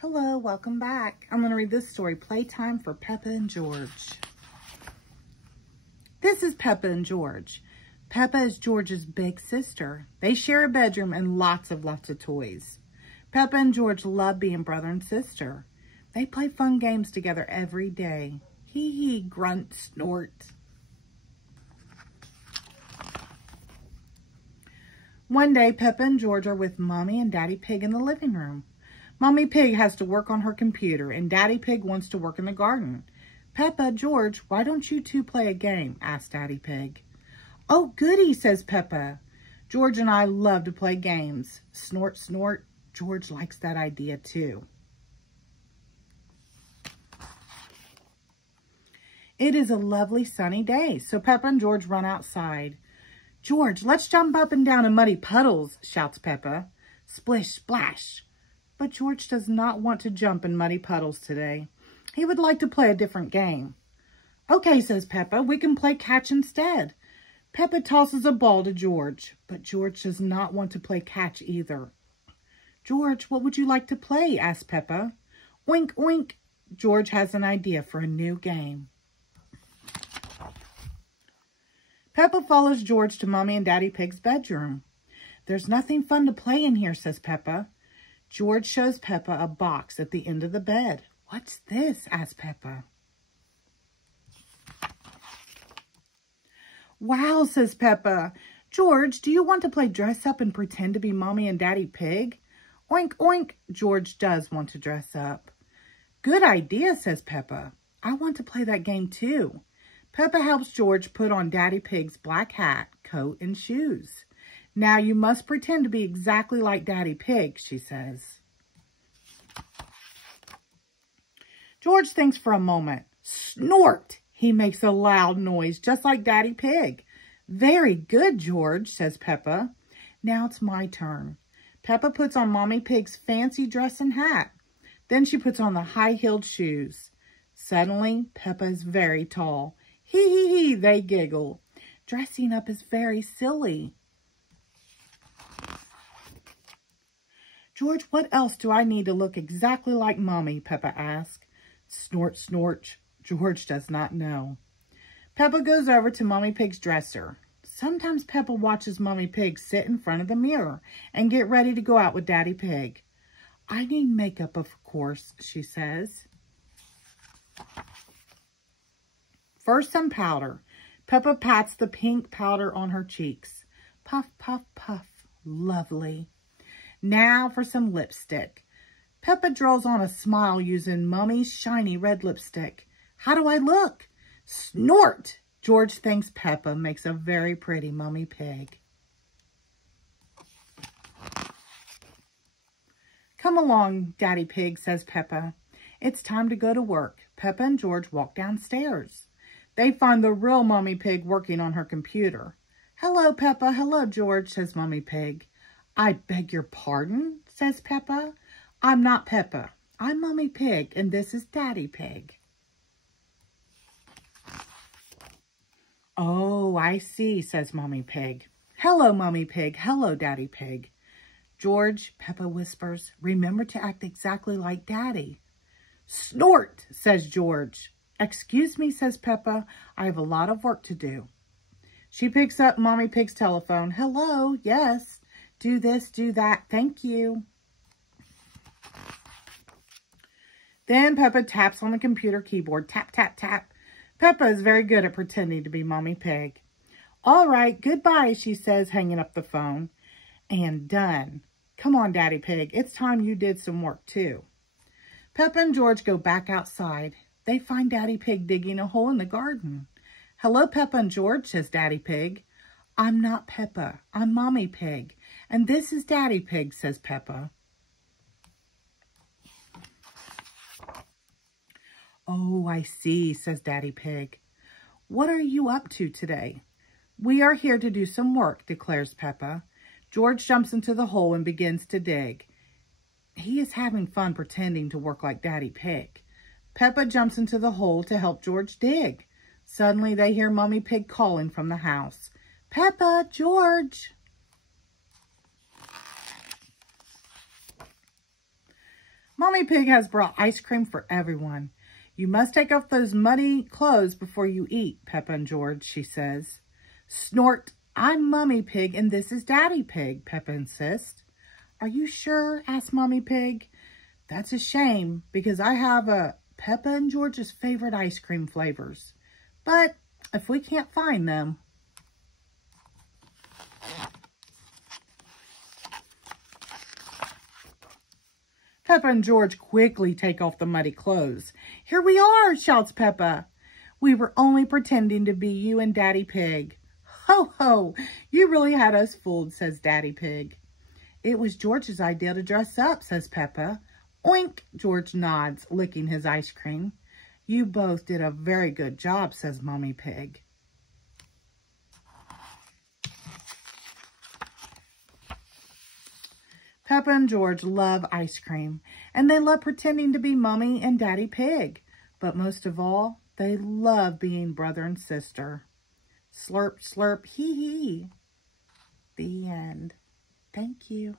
Hello, welcome back. I'm going to read this story, Playtime for Peppa and George. This is Peppa and George. Peppa is George's big sister. They share a bedroom and lots of toys. Peppa and George love being brother and sister. They play fun games together every day. Hee hee, grunt, snort. One day, Peppa and George are with Mommy and Daddy Pig in the living room. Mommy Pig has to work on her computer, and Daddy Pig wants to work in the garden. Peppa, George, why don't you two play a game? Asked Daddy Pig. Oh, goody, says Peppa. George and I love to play games. Snort, snort. George likes that idea, too. It is a lovely sunny day, so Peppa and George run outside. George, let's jump up and down in muddy puddles, shouts Peppa. Splish, splash. But George does not want to jump in muddy puddles today. He would like to play a different game. Okay, says Peppa, we can play catch instead. Peppa tosses a ball to George, but George does not want to play catch either. George, what would you like to play? Asks Peppa. Oink, oink. George has an idea for a new game. Peppa follows George to Mommy and Daddy Pig's bedroom. There's nothing fun to play in here, says Peppa. George shows Peppa a box at the end of the bed. What's this? Asks Peppa. Wow, says Peppa. George, do you want to play dress up and pretend to be Mommy and Daddy Pig? Oink, oink. George does want to dress up. Good idea, says Peppa. I want to play that game too. Peppa helps George put on Daddy Pig's black hat, coat, and shoes. Now you must pretend to be exactly like Daddy Pig, she says. George thinks for a moment. Snort! He makes a loud noise, just like Daddy Pig. Very good, George, says Peppa. Now it's my turn. Peppa puts on Mommy Pig's fancy dress and hat. Then she puts on the high-heeled shoes. Suddenly, Peppa is very tall. Hee hee hee, they giggle. Dressing up is very silly. George, what else do I need to look exactly like Mommy? Peppa asks. Snort, snort. George does not know. Peppa goes over to Mommy Pig's dresser. Sometimes Peppa watches Mommy Pig sit in front of the mirror and get ready to go out with Daddy Pig. I need makeup, of course, she says. First, some powder. Peppa pats the pink powder on her cheeks. Puff, puff, puff. Lovely. Now for some lipstick. Peppa draws on a smile using Mummy's shiny red lipstick. How do I look? Snort! George thinks Peppa makes a very pretty Mommy Pig. Come along, Daddy Pig, says Peppa. It's time to go to work. Peppa and George walk downstairs. They find the real Mommy Pig working on her computer. Hello, Peppa. Hello, George, says Mommy Pig. I beg your pardon, says Peppa. I'm not Peppa. I'm Mommy Pig, and this is Daddy Pig. Oh, I see, says Mommy Pig. Hello, Mommy Pig. Hello, Daddy Pig. George, Peppa whispers, remember to act exactly like Daddy. Snort, says George. Excuse me, says Peppa. I have a lot of work to do. She picks up Mommy Pig's telephone. Hello, yes. Do this, do that. Thank you. Then Peppa taps on the computer keyboard. Tap, tap, tap. Peppa is very good at pretending to be Mommy Pig. All right, goodbye, she says, hanging up the phone. And done. Come on, Daddy Pig. It's time you did some work, too. Peppa and George go back outside. They find Daddy Pig digging a hole in the garden. Hello, Peppa and George, says Daddy Pig. I'm not Peppa. I'm Mommy Pig. And this is Daddy Pig, says Peppa. Oh, I see, says Daddy Pig. What are you up to today? We are here to do some work, declares Peppa. George jumps into the hole and begins to dig. He is having fun pretending to work like Daddy Pig. Peppa jumps into the hole to help George dig. Suddenly, they hear Mommy Pig calling from the house. Peppa, George. Mommy Pig has brought ice cream for everyone. You must take off those muddy clothes before you eat, Peppa and George, she says. Snort, I'm Mommy Pig and this is Daddy Pig, Peppa insists. Are you sure? Asked Mommy Pig. That's a shame because I have Peppa and George's favorite ice cream flavors. But if we can't find them... Peppa and George quickly take off the muddy clothes. Here we are, shouts Peppa. We were only pretending to be you and Daddy Pig. Ho, ho, you really had us fooled, says Daddy Pig. It was George's idea to dress up, says Peppa. Oink, George nods, licking his ice cream. You both did a very good job, says Mommy Pig. Peppa and George love ice cream, and they love pretending to be Mommy and Daddy Pig. But most of all, they love being brother and sister. Slurp, slurp, hee hee. The end. Thank you.